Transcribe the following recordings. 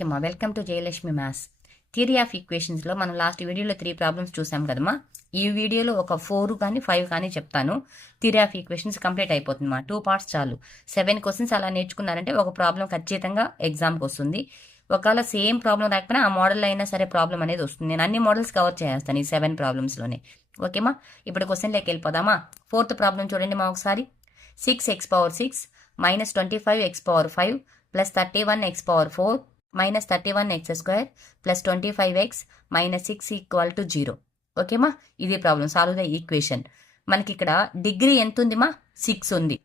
Okay మా welcome to Jayalakshmi maths. Theory of ఈక్వేషన్స్లో మనం లాస్ట్ వీడియోలో 3 ప్రాబ్లమ్స్ చూసాం కదమ్మా. ఈ వీడియోలో ఒక 4 కానీ 5 కానీ చెప్తాను. థియరీ ఆఫ్ ఈక్వేషన్స్ కంప్లీట్ అయిపోతుంది మా 2 పార్ట్స్ చాలు. 7 క్వశ్చన్స్ అలా నేర్చుకున్నారంటే ఒక ప్రాబ్లం ఖచ్చితంగా ఎగ్జామ్కి వస్తుంది. ఒకవేళ సేమ్ ప్రాబ్లం రాకపోయినా ఆ మోడల్ అయినా సరే ప్రాబ్లం అనేది వస్తుంది. నేను అన్ని మోడల్స్ కవర్ చేస్తాను ఈ 7 ప్రాబ్లమ్స్లోనే. ఓకేమా, ఇప్పుడు క్వశ్చన్లోకి వెళ్ళిపోదామా. 4th ప్రాబ్లం చూడండి మా ఒకసారి. 6x⁻6 - 25x⁻5 + 31x⁻4 - 31x² + 25x - 6 = 0. ఓకేమా, ఇది ప్రాబ్లం. Solve the equation. మనకి ఇక్కడ డిగ్రీ ఎంత ఉంది మా? 6 ఉంది.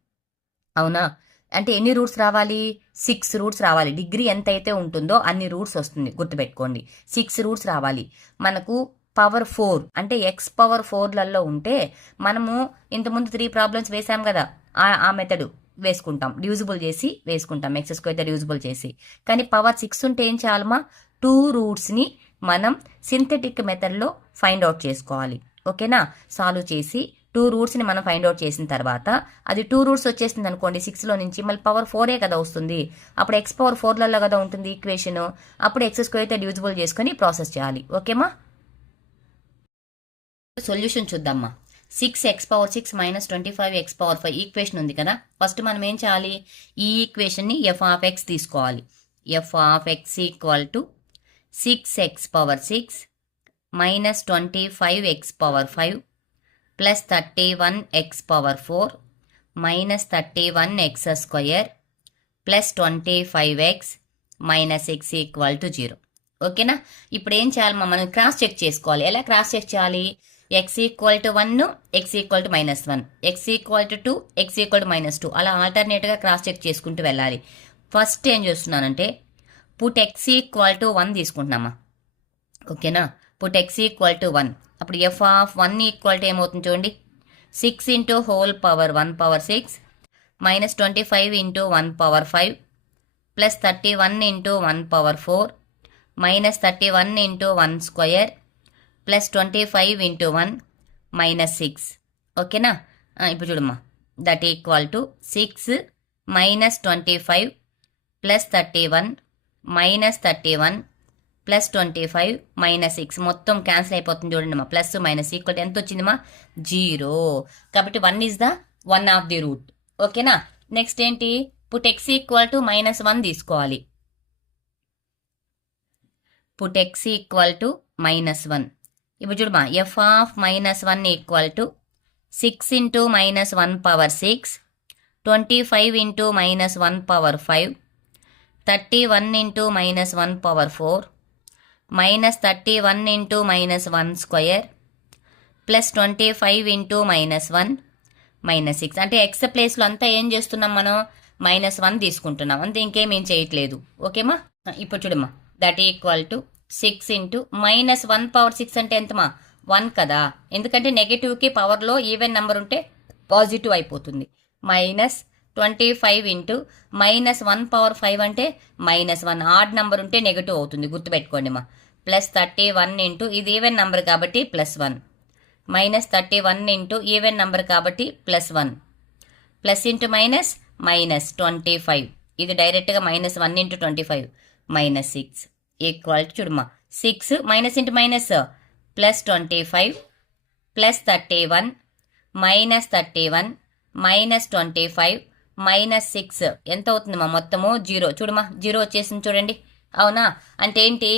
అవునా, అంటే ఎన్ని రూట్స్ రావాలి? 6 రూట్స్ రావాలి. డిగ్రీ ఎంత అయితే ఉంటుందో అన్ని రూట్స్ వస్తుంది, గుర్తుపెట్టుకోండి. 6 రూట్స్ రావాలి. మనకు పవర్ 4 అంటే x పవర్ 4లలో ఉంటే మనము ఇంతకుముందు 3 ప్రాబ్లమ్స్ వేసాం కదా, ఆ మెథడ్ వేసుకుంటాం. డివిజిబుల్ చేసి వేసుకుంటాం, x² డివిజిబుల్ చేసి. కానీ పవర్ 6 ఉంటే ఏం చేయాలమ్మా? 2 రూట్స్ని మనం సింథటిక్ మెథడ్లో ఫైండ్ అవుట్ చేసుకోవాలి. ఓకేనా, సాల్వ్ చేసి 2 రూట్స్ని మనం ఫైండ్ అవుట్ చేసిన తర్వాత అది 2 రూట్స్ వచ్చేసింది అనుకోండి 6లో నుంచి, మళ్ళీ పవర్ 4ఏ కదా వస్తుంది. అప్పుడు x పవర్ 4లలో కదా ఉంటుంది ఈక్వేషన్. అప్పుడు x² డివిజిబుల్ చేసుకొని ప్రాసెస్ చేయాలి. ఓకేమా, సొల్యూషన్ చూద్దామా. 6x⁻6 - 25x⁻5 ఈక్వేషన్ ఉంది కదా. ఫస్ట్ మనం ఏం చేయాలి? ఈ ఈక్వేషన్ని f(x) తీసుకోవాలి. f(x) = 6x⁻6 - 25x⁻5 + 31x⁻4 - 31x² + 25x - 6 = 0. ఓకేనా, ఇప్పుడు ఏం చేయాలమ్మా? మనం క్రాస్ చెక్ చేసుకోవాలి. ఎలా క్రాస్ చెక్ చేయాలి? x = 1, x = -1, x = 2, x = -2 అలా ఆల్టర్నేట్గా క్రాస్ చెక్ చేసుకుంటూ వెళ్ళాలి. ఫస్ట్ ఏం చేస్తున్నానంటే పుట్ x = 1 తీసుకుంటున్నామా. ఓకేనా, పుట్ x = 1. అప్పుడు f(1) ఏమవుతుంది చూడండి. 6 × (1 × 6 - 25 × 1 × 5 + 31 × 1 × 4 - 31 × 1² + 25 × 1 - 6. ఓకేనా, ఇప్పుడు చూడమ్మా. దట్ ఈక్వల్ టు 6 - 25 + 31 - 31 + 25 - 6 మొత్తం క్యాన్సిల్ అయిపోతుంది చూడండి మా. ప్లస్ మైనస్ ఈక్వల్ ఎంత వచ్చింది మా? 0. కాబట్టి 1 is the one of the root. ఓకేనా, నెక్స్ట్ ఏంటి? పుట్ x = -1 తీసుకోవాలి. Put x = -1. ఇప్పుడు చూడమా, f(-1) = 6 × -1 × 6 25 × -1 × 5 31 × -1 × 4 -31 × -1² + 25 × -1 - 6. అంటే x ప్లేస్లో అంతా ఏం చేస్తున్నాం మనం? -1 తీసుకుంటున్నాం అంతే, ఇంకేమేం చేయట్లేదు. ఓకేమా, ఇప్పుడు చూడమ్మా. దట్ ఈక్వల్ టు 6 × -1/6 అంటే ఎంతమా? 1 కదా. ఎందుకంటే నెగటివ్కి పవర్లో ఈవెన్ నెంబర్ ఉంటే పాజిటివ్ అయిపోతుంది. -25 × -1/5 అంటే -1. ఆడ్ నెంబర్ ఉంటే నెగటివ్ అవుతుంది, గుర్తుపెట్టుకోండి మా. +31 × ఇది ఈవెన్ నెంబర్ కాబట్టి +1 -31 × ఈవెన్ నెంబర్ కాబట్టి +1 ప్లస్ ఇంటూ మైనస్ -25 ఇది డైరెక్ట్గా -1 × 25 -6 ఈక్వల్ చూడమ్మా. 6 మైనస్ ఇంటూ మైనస్ +25 +31 -31 -25 -6 ఎంత అవుతుంది మా? మొత్తము 0. చూడమ్మా, 0 వచ్చేసింది చూడండి. అవునా, అంటే ఏంటి?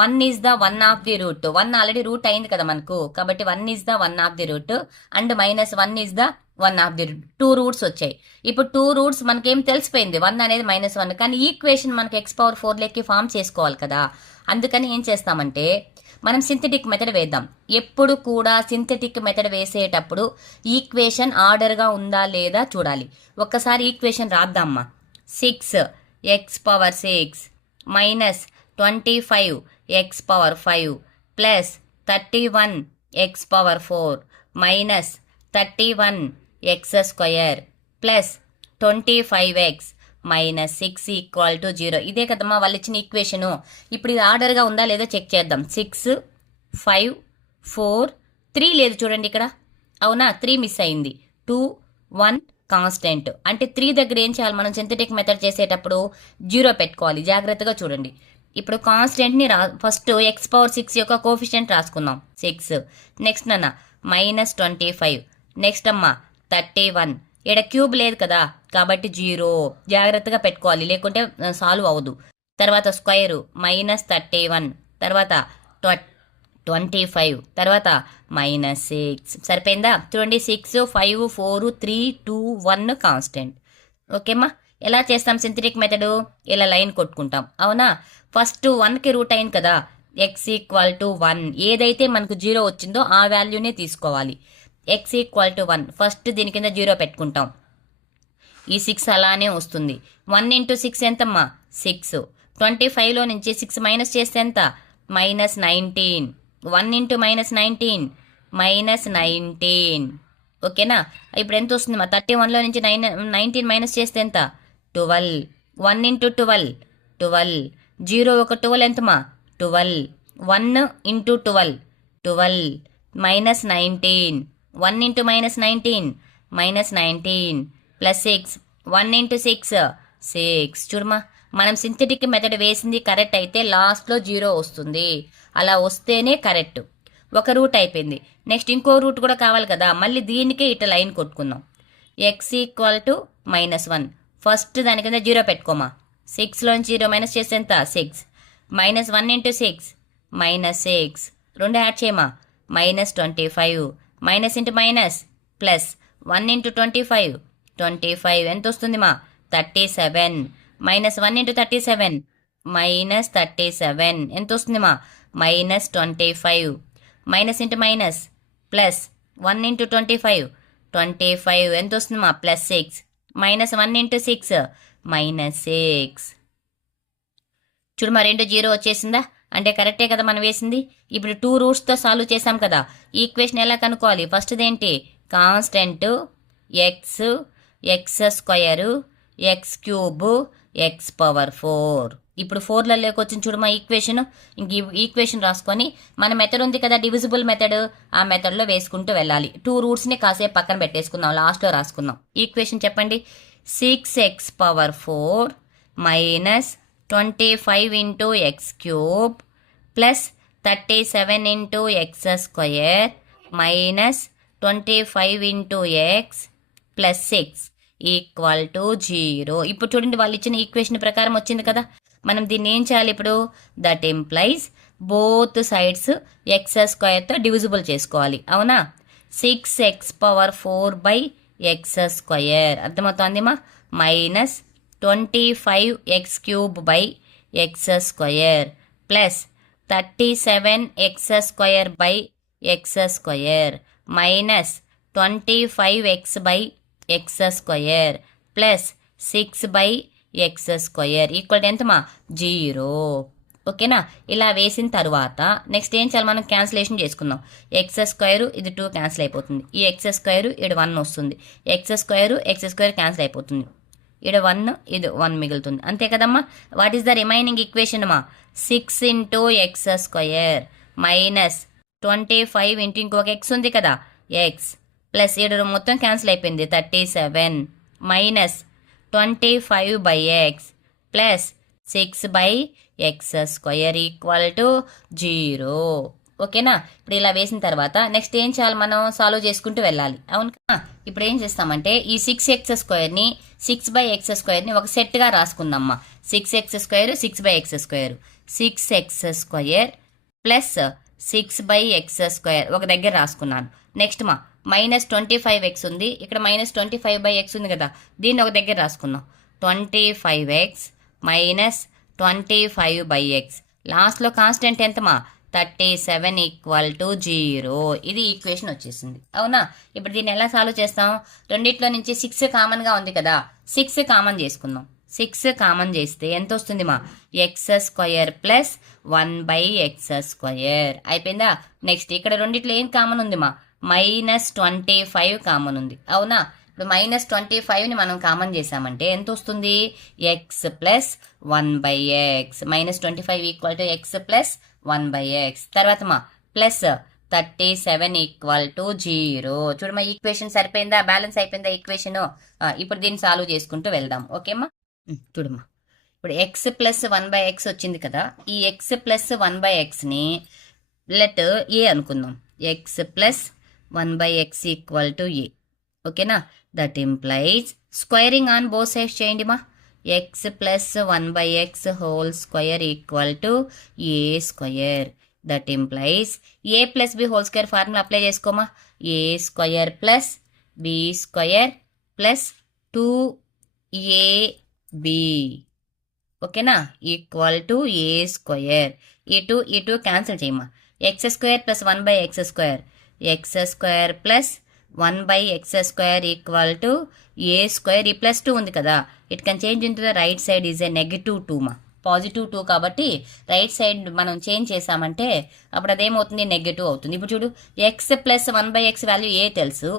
1 is the one of the root. 1 already root అయింది కదా మనకు, కాబట్టి 1 is the one of the root and -1 is the one of the root. 2 roots వచ్చాయి. ఇప్పుడు 2 రూట్స్ మనకేం తెలిసిపోయింది, 1 అనేది -1. కానీ ఈక్వేషన్ మనకి x⁻4 లెక్కి ఫామ్ చేసుకోవాలి కదా. అందుకని ఏం చేస్తామంటే మనం సింథటిక్ మెథడ్ వేద్దాం. ఎప్పుడు కూడా సింథటిక్ మెథడ్ వేసేటప్పుడు ఈక్వేషన్ ఆర్డర్గా ఉందా లేదా చూడాలి. ఒక్కసారి equation రాద్దామ్మా. 6x⁻6 - 25x⁻5 + 31x⁻4 - 31x² + 25x - 6 = 0. ఇదే కదమ్మా వాళ్ళు ఇచ్చిన ఈక్వేషను. ఇప్పుడు ఇది ఆర్డర్గా ఉందా లేదా చెక్ చేద్దాం. 6 5 4 3 లేదు చూడండి ఇక్కడ. అవునా, 3 మిస్ అయింది. 2 1 కాన్స్టెంట్. అంటే 3 దగ్గర ఏం చేయాలి మనం సింథటిక్ మెథడ్ చేసేటప్పుడు? 0 పెట్టుకోవాలి. జాగ్రత్తగా చూడండి. ఇప్పుడు కాన్స్టెంట్ని ఫస్ట్ x⁴ యొక్క కోఫిషియంట్ రాసుకుందాం 6. నెక్స్ట్ నాన్న -25. నెక్స్ట్ అమ్మ 31. ఇక్కడ క్యూబ్ లేదు కదా కాబట్టి 0 జాగ్రత్తగా పెట్టుకోవాలి, లేకుంటే సాల్వ్ అవ్వదు. తర్వాత స్క్వేరు -31, తర్వాత 25, తర్వాత -6. సరిపోయిందా? చూడండి 6, 5, 4, 3, 2, 1 కాన్స్టెంట్. ఓకేమ్మా. ఎలా చేస్తాం సింథటిక్ మెథడు? ఇలా లైన్ కొట్టుకుంటాం, అవునా? ఫస్ట్ 1కి రూట్ అయింది కదా, x = 1. ఏదైతే మనకు 0 వచ్చిందో ఆ వాల్యూనే తీసుకోవాలి. x = 1. ఫస్ట్ దీని కింద 0 పెట్టుకుంటాం. ఈ 6 అలానే వస్తుంది. 1 × 6 ఎంతమ్మా? 6. 25లో నుంచి 6 మైనస్ చేస్తే ఎంత? -19. 1 × -19 -19. ఓకేనా? ఇప్పుడు ఎంత వస్తుంది? 31లో నుంచి 19 మైనస్ చేస్తే ఎంత? 12. 1 × 12 12. 0 ఒక 12 ఎంతమా? 12. 1 × 12 12. -19. 1 × -19 -19 ప్లస్ 6. 1 × 6 6. చూడమా, మనం సింథటిక్ మెథడ్ వేసింది కరెక్ట్ అయితే లాస్ట్లో 0 వస్తుంది. అలా వస్తేనే కరెక్ట్. ఒక రూట్ అయిపోయింది. నెక్స్ట్ ఇంకో రూట్ కూడా కావాలి కదా, మళ్ళీ దీనికే ఇట్లా లైన్ కొట్టుకుందాం. x = -1. ఫస్ట్ దాని కింద 0 పెట్టుకోమా. 6లోంచి 0 మైనస్ చేస్తే ఎంత? 6. -1 × 6 -6. 2 యాడ్ చేయమా. -25. Minus into minus plus 1 × 25 25. ఎంత వస్తుంది మా? 37. -1 × 37 -37. ఎంత వస్తుంది మా? -25. Minus into minus plus 1 × 25 25. ఎంత వస్తుంది మా? +6. -1 × 6 -6. చూడు మా, 2 0 వచ్చేసిందా? అంటే కరెక్టే కదా మనం వేసింది. ఇప్పుడు 2 రూట్స్తో సాల్వ్ చేసాం కదా. ఈక్వేషన్ ఎలా కనుక్కోవాలి? ఫస్ట్ది ఏంటి? Constant x x² x³ x⁴. ఇప్పుడు 4లలోకి వచ్చింది చూడమా ఈక్వేషన్. ఇంక ఈక్వేషన్ రాసుకొని మన మెథడ్ ఉంది కదా, డివిజిబుల్ మెథడ్, ఆ మెథడ్లో వేసుకుంటూ వెళ్ళాలి. 2 రూట్స్ని కాసేపు పక్కన పెట్టేసుకుందాం, లాస్ట్లో రాసుకుందాం. ఈక్వేషన్ చెప్పండి. 6x⁴ -25 × x³ plus 37 × x² -25 × x plus 6 = 0. ఇప్పుడు చూడండి, వాళ్ళు ఇచ్చిన ఈక్వేషన్ ప్రకారం వచ్చింది కదా. మనం దీన్ని ఏం చేయాలి ఇప్పుడు? That implies both sides x² divisible చేసుకోవాలి, అవునా? 6x⁴ x². అర్థమవుతుందిమా? -25x³ x² plus 37x² x² -25x x² plus 6x² equal ఎంతమా? 0. ఓకేనా? ఇలా వేసిన తర్వాత నెక్స్ట్ ఏం చేయాలి? మనం క్యాన్సిలేషన్ చేసుకుందాం. x² ఇది 2 క్యాన్సిల్ అయిపోతుంది. ఈ x² ఇది 1 వస్తుంది. x² క్యాన్సిల్ అయిపోతుంది. ఇక్కడ 1 ఇది 1 మిగులుతుంది. అంతే కదమ్మా. What is the remaining equation అమ్మా? 6 × x² మైనస్ 25 ఇంటూ ఇంకొక x ఉంది కదా, x ప్లస్ ఇక్కడ మొత్తం క్యాన్సిల్ అయిపోయింది 37 minus 25/x plus 6/x² equal to 0. ఓకేనా? ఇప్పుడు ఇలా వేసిన తర్వాత నెక్స్ట్ ఏం చేయాలి? మనం సాల్వ్ చేసుకుంటూ వెళ్ళాలి, అవును. ఇప్పుడు ఏం చేస్తామంటే ఈ 6x²ని 6/x² ఒక సెట్గా రాసుకుందామ్మా. 6x² 6/x² 6x² plus 6/x² ఒక దగ్గర రాసుకున్నాను. నెక్స్ట్ మా -25x ఉంది, ఇక్కడ -25/x ఉంది కదా, దీన్ని ఒక దగ్గర రాసుకుందాం. 25x minus 25/x. లాస్ట్లో కాన్స్టెంట్ ఎంతమా? 37 = 0. ఇది ఈక్వేషన్ వచ్చేసింది, అవునా? ఇప్పుడు దీన్ని ఎలా సాల్వ్ చేస్తాం? రెండిట్లో నుంచి 6 కామన్గా ఉంది కదా, 6 కామన్ చేసుకుందాం. 6 కామన్ చేస్తే ఎంత వస్తుంది మా? x² plus 1/x². అయిపోయిందా? నెక్స్ట్ ఇక్కడ రెండిట్లో ఏం కామన్ ఉంది మా? -25 కామన్ ఉంది, అవునా? ఇప్పుడు -25ని మనం కామన్ చేసామంటే ఎంత వస్తుంది? x plus 1/x. -25 = x plus 1/x. తర్వాత మా ప్లస్ 37 = 0. చూడమ్మా, ఈక్వేషన్ సరిపోయిందా? బ్యాలెన్స్ అయిపోయిందా ఈక్వేషన్? ఇప్పుడు దీన్ని సాల్వ్ చేసుకుంటూ వెళ్దాం, ఓకేమ్మా? చూడమ్మా, ఇప్పుడు ఎక్స్ ప్లస్ 1/x వచ్చింది కదా, ఈ ఎక్స్ ప్లస్ 1/xని లెట్ ఏ అనుకుందాం. X plus 1/x equal to a. ఓకేనా? That implies squaring on both sides చేయండి మా. X plus 1/x whole square equal to a square. That implies a plus b whole square formula apply చేసుకోమా. A square plus b square plus 2ab. ఓకేనా? Equal to a square. ఈ two cancel చేయమా. X square plus 1/x square. X square plus 1/x square equal to A square. ఈ plus 2 ఉంది కదా, it can change in to the right side is a -2 మా. +2 కాబట్టి right side మనం change చేసామంటే అప్పుడు అదేమవుతుంది, నెగటివ్ అవుతుంది. ఇప్పుడు చూడు, X plus 1/x value a తెలుసు,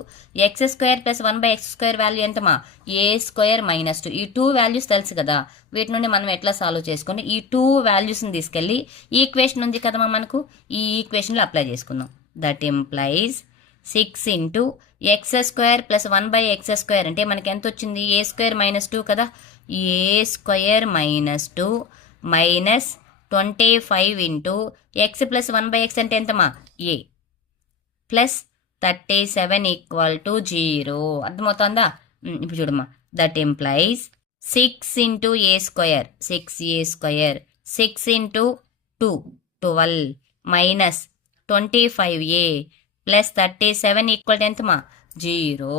x square plus 1/x square value ఎంతమా, ఏ స్క్వేర్ -2. ఈ 2 వాల్యూస్ తెలుసు కదా, వీటి నుండి మనం ఎట్లా సాల్వ్ చేసుకుని ఈ 2 వాల్యూస్ని తీసుకెళ్ళి ఈక్వేషన్ ఉంది కదమ్మా మనకు, ఈ ఈక్వేషన్లో అప్లై చేసుకుందాం. That implies 6 into x square plus 1/x square అంటే మనకి ఎంత వచ్చింది, ఏ స్క్వేర్ -2 కదా, a square -2 minus 25 into x plus 1/x అంటే ఎంతమా, ఏ ప్లస్ 37 ఈక్వల్ టు 0. అర్థమవుతుందా? ఇప్పుడు చూడమ్మా. That implies 6 into a square, 6a square, 6 into 2 12 minus 25a plus 37 equal to ఎంతమా, 0.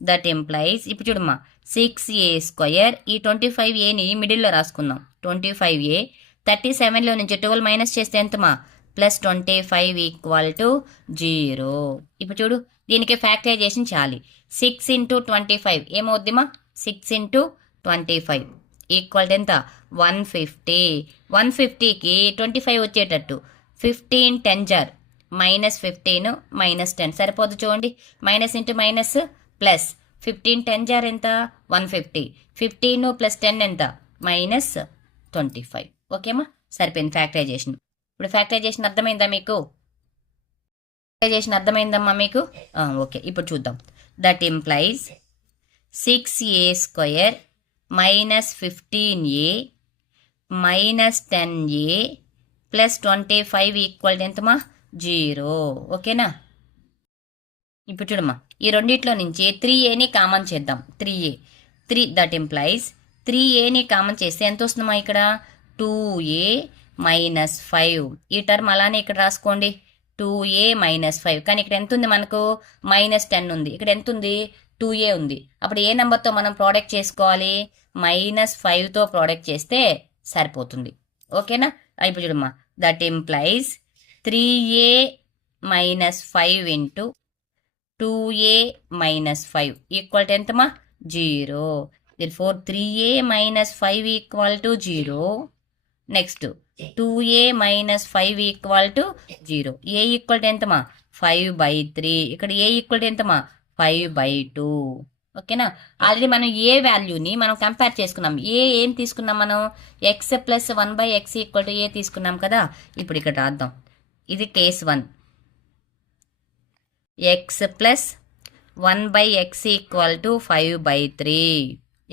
దట్ ఇంప్లైజ్ ఇప్పుడు చూడమ్మా, 6a స్క్వేర్, ఈ 25aని మిడిల్లో రాసుకుందాం. 25a 37లో నుంచి 12 మైనస్ చేస్తే ఎంతమా, ప్లస్ 25 ఈక్వల్ టు 0. ఇప్పుడు చూడు, దీనికి ఫ్యాక్టరైజేషన్ చేయాలి. 6 ఇంటూ 25 ఏమవుద్దిమా, 6 ఇంటూ 25 ఈక్వల్ టు ఎంత, 150. 150కి 25 వచ్చేటట్టు 15 10 జార్ -15 -10 సరిపోదు చూడండి. మైనస్ ఇంటూ మైనస్ ప్లస్ 15 10 జార్ ఎంత, 150. 15 ప్లస్ 10 ఎంత, -25. ఓకేమా, సరిపోయింది ఫ్యాక్టరైజేషన్. ఇప్పుడు ఫ్యాక్టరైజేషన్ అర్థమైందా మీకు? ఫ్యాక్టరైజేషన్ అర్థమైందమ్మా మీకు? ఓకే, ఇప్పుడు చూద్దాం. That implies 6a square -15a -10a plus 25 equal ఎంతమా, 0. ఓకేనా? ఇప్పుడు చూడమ్మా, ఈ రెండిట్లో నుంచి 3aని కామన్ చేద్దాం. 3 దట్ ఇంప్లైజ్ 3aని కామన్ చేస్తే ఎంత వస్తుందమ్మా, ఇక్కడ 2a -5. ఈ టర్మ్ అలానే ఇక్కడ రాసుకోండి, 2a -5. కానీ ఇక్కడ ఎంత ఉంది మనకు, -10 ఉంది. ఇక్కడ ఎంత ఉంది, 2a ఉంది. అప్పుడు ఏ నెంబర్తో మనం ప్రోడక్ట్ చేసుకోవాలి, -5తో ప్రోడక్ట్ చేస్తే సరిపోతుంది. ఓకేనా? ఇప్పుడు చూడమ్మా, that implies 3a -5 into 2a -5 equal to ఎంతమా, 0. therefore 3a -5 equal to 0. Next 2a -5 equal to 0. A equal to ఎంతమా, 5/3. ఇక్కడ ఏ ఈక్వల్ టు ఎంతమా, 5/2. ఓకేనా? ఆల్రెడీ మనం ఏ వాల్యూని మనం కంపేర్ చేసుకున్నాం. ఏం తీసుకున్నాం మనం, x plus 1/x equal to a తీసుకున్నాం కదా. ఇప్పుడు ఇక్కడ రాద్దాం. ఇది case 1. X plus 1/x equal to 5/3.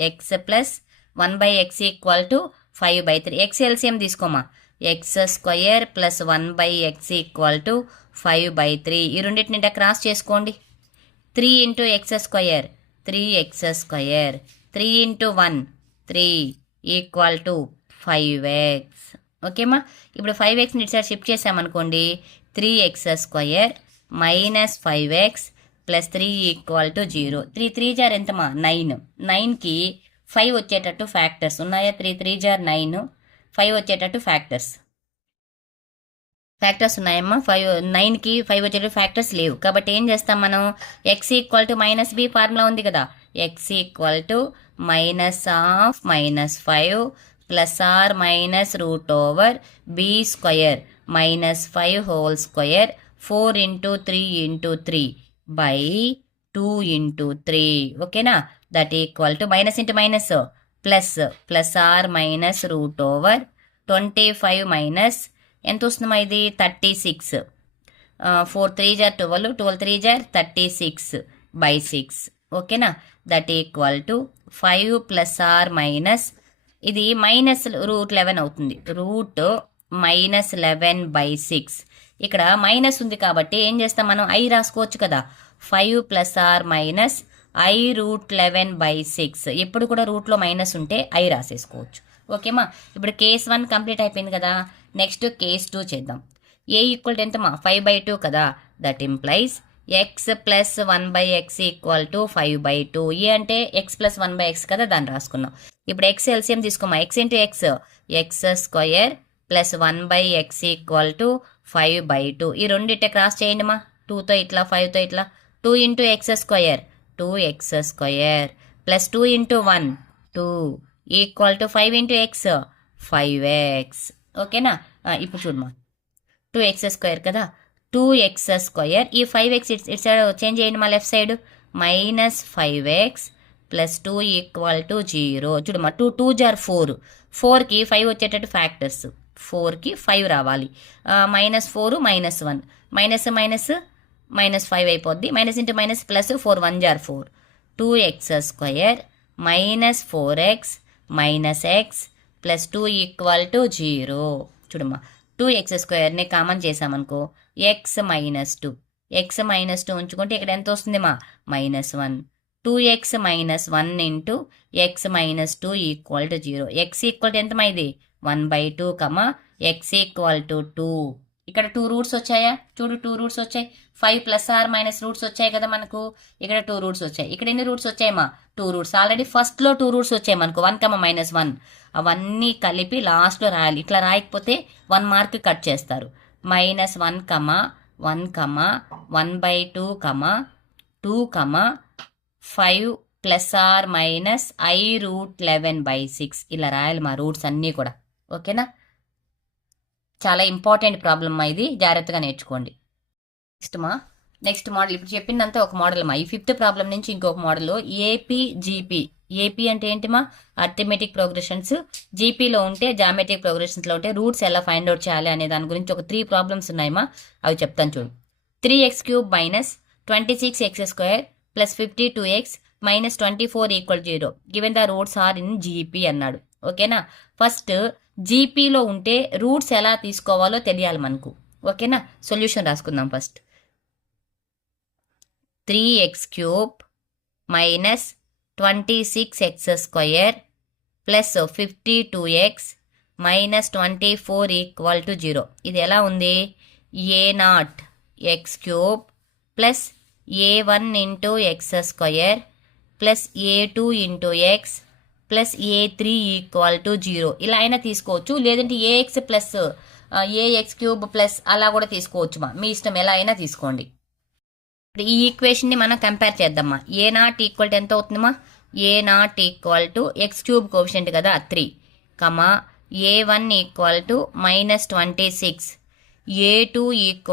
X plus 1/x equal to 5/3. X LCM తీసుకోమా. X square plus 1/x equal to 5/3. ఈ రెండింటిని క్రాస్ చేసుకోండి. 3 into x square 3x square, 3 into 1 3 equal to 5x. ఓకేమా? ఇప్పుడు 5xని ఇటు సైడ్ షిఫ్ట్ చేసామనుకోండి, 3x square -5x plus 3 equal to 0. 3 3 jar ఎంతమా, 9. 9కి 5 వచ్చేటట్టు ఫ్యాక్టర్స్ ఉన్నాయా, 3 3 జార్ 9, 5 వచ్చేటట్టు ఫ్యాక్టర్స్ ఉన్నాయమ్మా. 9కి 5 వచ్చేటట్టు ఫ్యాక్టర్స్ లేవు. కాబట్టి ఏం చేస్తాం మనం, x equal to -b formula ఉంది కదా, x equal to -5 plus or minus √b square -5 whole square 4 into 3 into 3 by 2 into 3. ఓకేనా? That equal to minus into minus plus or minus √25 minus ఎంత వస్తుందమ్మా, ఇది 36. 4 3 జార్ 12, 12 3 జార్ 36/6. ఓకేనా? That equal to 5 plus or minus ఇది -√11 అవుతుంది. √-11/6. ఇక్కడ minus ఉంది కాబట్టి ఏం చేస్తాం మనం, i రాసుకోవచ్చు కదా. 5 ± i√11/6. ఎప్పుడు కూడా రూట్లో మైనస్ ఉంటే i రాసేసుకోవచ్చు. ఓకేమా. ఇప్పుడు కేస్ 1 కంప్లీట్ అయిపోయింది కదా. నెక్స్ట్ కేస్ 2 చేద్దాం. a ఈక్వల్ ఎంతమా 5/2 కదా. That implies x + 1/x = 5/2. ఏ అంటే x + 1/x కదా, దాన్ని రాసుకున్నాం. ఇప్పుడు x LCM తీసుకోమా. x × x x² + 1/x = 5/2. ఈ రెండిట క్రాస్ చేయండి మా. 2తో ఇట్లా 5తో ఇట్లా. 2 × x² 2x² + 2 × 1 2 = 5 × x 5x. ఓకేనా. ఇప్పుడు చూడమా, 2x² కదా, 2x². ఈ 5x ఇటు సైడ్ చేంజ్ చేయండి మా, లెఫ్ట్ సైడ్. -5x + 2 = 0. చూడమ్మా, 2 2 * 4. 4కి 5 వచ్చేటట్టు ఫ్యాక్టర్స్. 4కి 5 రావాలి. -4 -1 -5 అయిపోద్ది. -× -+, 4 1 * 4. 2x² -4x - x + 2 = 0. చూడమ్మా, 2x²ని కామన్ చేసామనుకో, x - 2. x - 2 ఉంచుకుంటే ఇక్కడ ఎంత వస్తుంది మా, -1. 2x - 1 × x - 2 = 0. x ఎంతమా, ఇది 1/2, x = 2. ఇక్కడ 2 రూట్స్ వచ్చాయా, చూడు 2 రూట్స్ వచ్చాయి. 5 ± రూట్స్ వచ్చాయి కదా మనకు. ఇక్కడ 2 రూట్స్ వచ్చాయి. ఇక్కడ ఎన్ని రూట్స్ వచ్చాయమ్మా, 2 రూట్స్. ఆల్రెడీ ఫస్ట్లో 2 రూట్స్ వచ్చాయి మనకు, 1, -1. అవన్నీ కలిపి లాస్ట్లో రాయాలి. ఇట్లా రాయకపోతే 1 మార్క్ కట్ చేస్తారు. -1, 1, 1/2, 2, 5 ± i√11/6. ఇలా రాయాలి మా రూట్స్ అన్నీ కూడా. ఓకేనా. చాలా ఇంపార్టెంట్ ప్రాబ్లమ్ మా ఇది, జాగ్రత్తగా నేర్చుకోండి. Next model. ఇప్పుడు చెప్పిందంతా ఒక మోడల్ మా. ఈ 5th ప్రాబ్లం నుంచి ఇంకొక మోడల్, ఏపీ-జీపీ. ఏపీ అంటే ఏంటిమా, అర్థమెటిక్ ప్రోగ్రెషన్స్. జీపీలో ఉంటే జామెట్రిక్ ప్రోగ్రెషన్స్లో ఉంటే రూట్స్ ఎలా ఫైండ్ అవుట్ చేయాలి అనే దాని గురించి ఒక 3 ప్రాబ్లమ్స్ ఉన్నాయమ్మా. అవి చెప్తాను చూడు. 3x³ - 26x² + 52x - 24 = 0. Given the roots are in GP అన్నాడు. ఓకేనా. ఫస్ట్ జీపీలో ఉంటే రూట్స్ ఎలా తీసుకోవాలో తెలియాలి మనకు. ఓకేనా. సొల్యూషన్ రాసుకుందాం ఫస్ట్. 3x³ - 26x² + 52x - 24 = 0. ఇది ఎలా ఉంది, a0x³ + a1 × x² + a2 × x + a3 = 0. ఇలా అయినా తీసుకోవచ్చు, లేదంటే ax అలా కూడా తీసుకోవచ్చు మా, మీ ఇష్టం, ఎలా అయినా తీసుకోండి. ఇప్పుడు ఈ ఈక్వేషన్ని మనం కంపేర్ చేద్దామా. a0 ఎంత అవుతుందమ్మా, a0 = x³ కోఎఫిషియంట్ కదా 3, a1 = -26, a2 =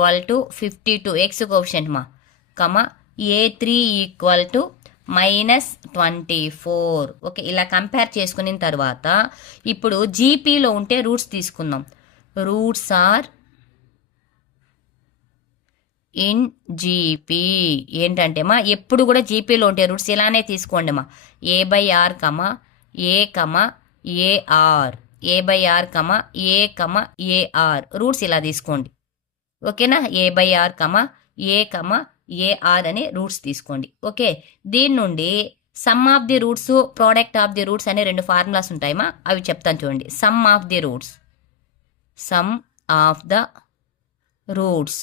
52 x కోఎఫిషియంట్ మా, a3 = -24. ఓకే. ఇలా కంపేర్ చేసుకున్న తర్వాత ఇప్పుడు జీపీలో ఉంటే రూట్స్ తీసుకుందాం. Roots are in GP. ఏంటంటే మా, ఎప్పుడు కూడా జీపీలో ఉంటే రూట్స్ ఇలానే తీసుకోండి మా. a/r, a/ar, a/r, రూట్స్ ఇలా తీసుకోండి. ఓకేనా. a/r, a/ar అని రూట్స్ తీసుకోండి. ఓకే. దీని నుండి sum of the roots, product of the roots అనే 2 ఫార్ములాస్ ఉంటాయమ్మా. అవి చెప్తాను చూడండి. Sum of the roots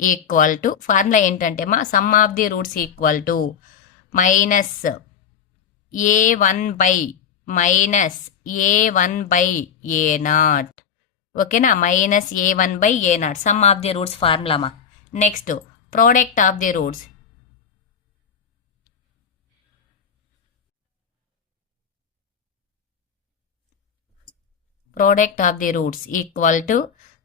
equal to, formula ఏంటంటే మా, sum of the roots equal to -a1/a1/a0. ఓకేనా. -a1/a0 sum of the roots formula మా. Next product of the roots. Product of the roots equal to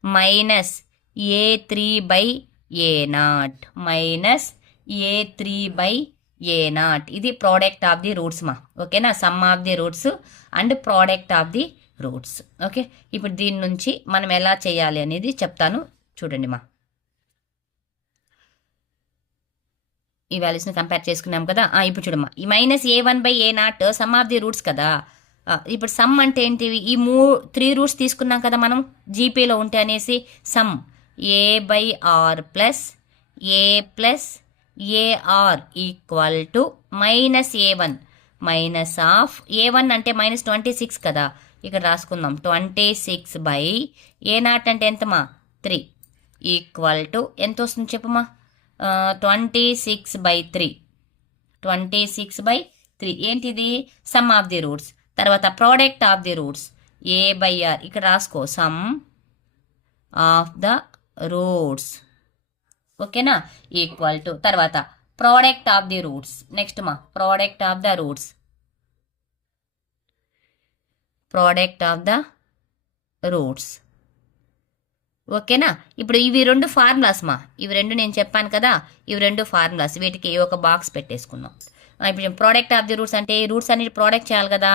-a3/a0 -a3/a0. ఇది product of the roots మా. ఓకేనా. Sum of the roots and product of the roots. Okay. ఇప్పుడు దీని నుంచి మనం ఎలా చేయాలి అనేది చెప్తాను చూడండి మా. ఈ వాల్యూస్ని కంపేర్ చేసుకున్నాం కదా. ఇప్పుడు చూడమ్మా, ఈ -a1/a0 sum of the roots కదా. ఇప్పుడు సమ్ అంటే ఏంటివి, ఈ 3 రూట్స్ తీసుకున్నాం కదా మనం జీపీలో ఉంటే అనేసి. Sum a/r plus a plus a r equal to -a1 minus of a1 అంటే -26 కదా, ఇక్కడ రాసుకుందాం. 26/a0 అంటే ఎంతమా 3 ఈక్వల్ టు ఎంత వస్తుంది చెప్పమా, 26/3. 26/3 ఏంటిది, సమ్ ఆఫ్ ది రూట్స్. తర్వాత product of the roots a/r ఇక్కడ రాసుకో, సమ్ ఆఫ్ ద రూట్స్. ఓకేనా, ఈక్వల్ టు తర్వాత product of the roots. Next మా product of the roots, product of the roots. ఓకేనా, ఇప్పుడు ఇవి 2 ఫార్ములాస్ మా, ఇవి 2 నేను చెప్పాను కదా, ఇవి 2 ఫార్ములాస్, వీటికి ఒక బాక్స్ పెట్టేసుకున్నాం. ఇప్పుడు ప్రోడక్ట్ ఆఫ్ ది రూట్స్ అంటే రూట్స్ అన్ని ప్రొడక్ట్ చేయాలి కదా.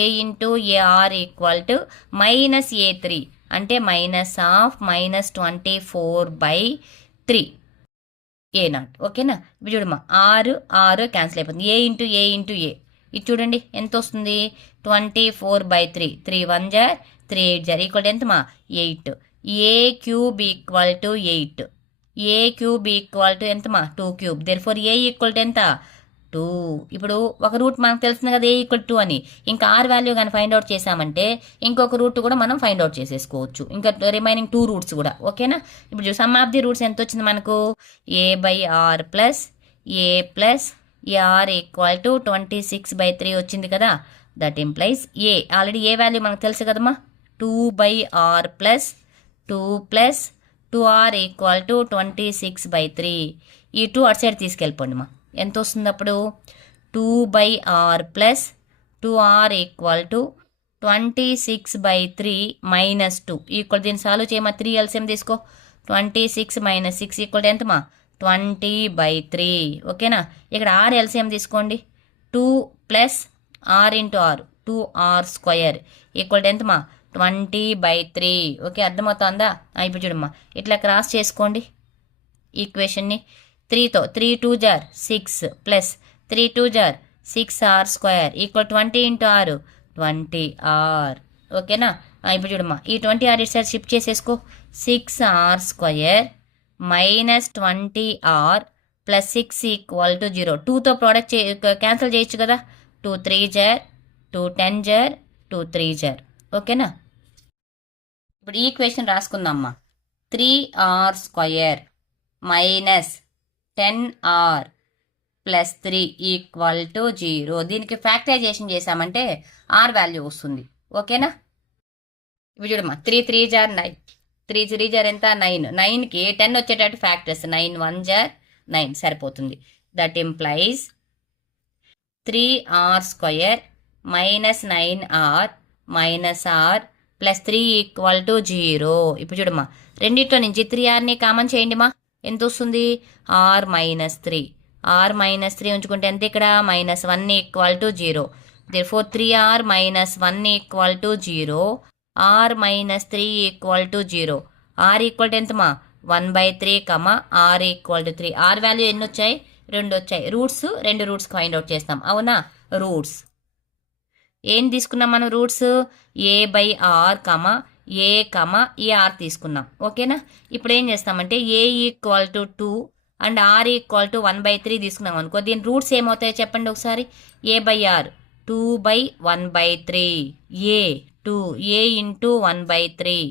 a/ar ఈక్వల్ టు -a3 అంటే మైనస్ ఆఫ్ -24/3 a0. ఓకేనా, ఇప్పుడు చూడమ్మా 6 క్యాన్సిల్ అయిపోతుంది. a ఇంటూ a ఇది చూడండి ఎంత వస్తుంది, 24/3. 3 1 జార్ 3 8 జార్ ఈక్వల్ ఎంతమా 8. a cube equal to 8. a cube equal to ఎంతమా 2 cube. Therefore a equal to ఎంత 2. ఇప్పుడు ఒక రూట్ మనకు తెలుస్తుంది కదా a ఈక్వల్ 2 అని. ఇంకా r వాల్యూ కానీ ఫైండ్ అవుట్ చేసామంటే ఇంకొక రూట్ కూడా మనం ఫైండ్ అవుట్ చేసేసుకోవచ్చు, ఇంకా రిమైనింగ్ 2 రూట్స్ కూడా. ఓకేనా, ఇప్పుడు సమ్ ఆఫ్ ది రూట్స్ ఎంత వచ్చింది మనకు, a/r plus a plus ar equal to 26/3 వచ్చింది కదా. That implies a, already A value మనకు తెలుసు కదమ్మా, 2/r plus 2 plus 2r equal to 26/3. ఈ 2 అటు సైడ్ తీసుకెళ్ళిపోండి మా, ఎంత వస్తుంది అప్పుడు 2/r plus 2r equal to 26/3 minus 2 equal, దీన్ని సాల్వ్ చేయమా, 3 ఎల్సిఎం తీసుకో. 26 - 6 ఈక్వల్ ఎంతమా 20/3. ఓకేనా, ఇక్కడ r ఎల్సిఎం తీసుకోండి. 2 plus r into r 2r² equal ఎంతమా 20/3. ఓకే, అర్థమవుతుందా. ఇప్పుడు చూడమ్మా ఇట్లా క్రాస్ చేసుకోండి ఈక్వేషన్ని. 3తో 3 2 జార్ 6 ప్లస్ 3 2 జార్ 6r² equal 20 into r 20r. ఓకేనా, ఇప్పుడు చూడమ్మా ఈ 20r ఇటు సైడ్ షిఫ్ట్ చేసేసుకో. 6r² minus 20r plus 6 equal to 0. 2తో ప్రోడక్ట్ క్యాన్సిల్ చేయొచ్చు కదా. 2 3 జార్ 2 10 జార్ 2 3 జార్. ఓకేనా, ఇప్పుడు ఈ ఈక్వేషన్ రాసుకుందామ్మా. 3r² minus 10r plus 3 equal to 0. దీనికి ఫ్యాక్టరైజేషన్ చేసామంటే r వాల్యూ వస్తుంది. ఓకేనా, ఇప్పుడు చూడమ్మా 3 3 జార్ 9, 3 3 జార్ ఎంత 9. 9కి 10 వచ్చేటట్టు ఫ్యాక్టర్స్ 9 1 జార్ 9 సరిపోతుంది. That implies 3r² minus 9r minus r plus 3 equal to 0. ఇప్పుడు చూడమ్మా రెండిట్లో నుంచి 3rని కామన్ చేయండి మా, ఎంత వస్తుంది r - 3. r - 3 ఉంచుకుంటే ఎంత ఇక్కడ -1 equal to 0. Therefore 3r - 1 equal to 0. r - 3 equal to 0. r equal to ఎంతమా 1/3 r equal to 3. r value ఎన్ని వచ్చాయి 2 వచ్చాయి. రూట్స్ 2 రూట్స్ ఫైండ్ అవుట్ చేస్తాం. అవునా, రూట్స్ ఏం తీసుకున్నాం మనం, రూట్స్ a/r a తీసుకున్నాం. ఓకేనా, ఇప్పుడు ఏం చేస్తామంటే a equal to 2 and r equal to 1/3 తీసుకున్నాం అనుకో. దీని రూట్స్ ఏమవుతాయో చెప్పండి ఒకసారి. a/r 2/1/3 a 2 a into 1/3.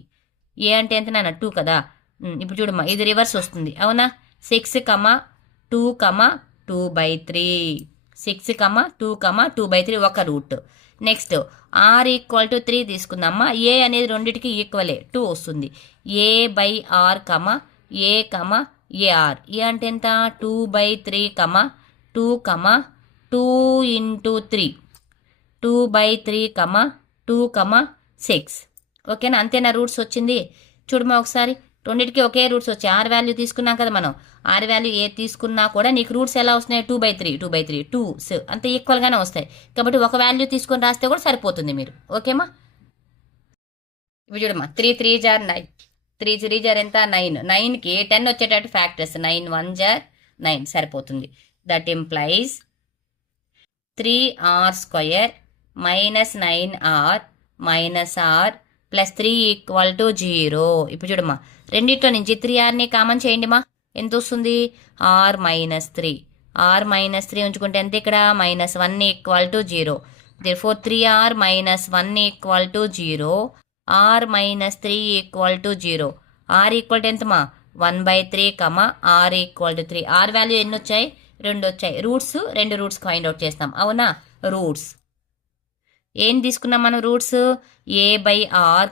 a అంటే ఎంత నాన్న 2 కదా. ఇప్పుడు చూడమ్మా ఇది రివర్స్ వస్తుంది. అవునా, 6 2 2/3. 6 2 2/3 ఒక root. Next r equal to 3 తీసుకుందామా. a అనేది రెండింటికి ఈక్వలే 2 వస్తుంది. a/r a ar అంటే ఎంత 2/3 2 2 ఇంటూ 3 2/3 2 6. ఓకేనా, అంతేనా రూట్స్ వచ్చింది. చూడమా ఒకసారి రెండింటికి ఒకే రూట్స్ వచ్చాయి. r వాల్యూ తీసుకున్నాం కదా మనం. r వాల్యూ ఏ తీసుకున్నా కూడా నీకు రూట్స్ ఎలా వస్తున్నాయి 2/3 2/3 అంత ఈక్వల్గానే వస్తాయి. కాబట్టి ఒక వాల్యూ తీసుకొని రాస్తే కూడా సరిపోతుంది మీరు. ఓకేమా, ఇప్పుడు చూడమ్మా 3 3 జార్ 9, 3 3 జార్ ఎంత 9. 9కి 10 వచ్చేటట్టు ఫ్యాక్టర్స్ 9 1 జార్ 9 సరిపోతుంది. That implies 3r² minus 9r minus r plus 3 equal to 0. ఇప్పుడు చూడమ్మా, రెండిట్లో నుంచి 3rని కామన్ చేయండి మా. ఎంత వస్తుంది? r minus 3. r మైనస్ 3 ఉంచుకుంటే ఎంత ఇక్కడ? -1 equal to 0. therefore 3r minus 1 equal to 0. r minus 3 equal to 0. r equal to ఎంతమా? 1/3 r equal to 3. r value ఎన్ని వచ్చాయి? 2 వచ్చాయి. రూట్స్ 2 రూట్స్ ఫైండ్ అవుట్ చేస్తాం, అవునా? రూట్స్ ఏం తీసుకున్నాం మనం? రూట్స్ a/r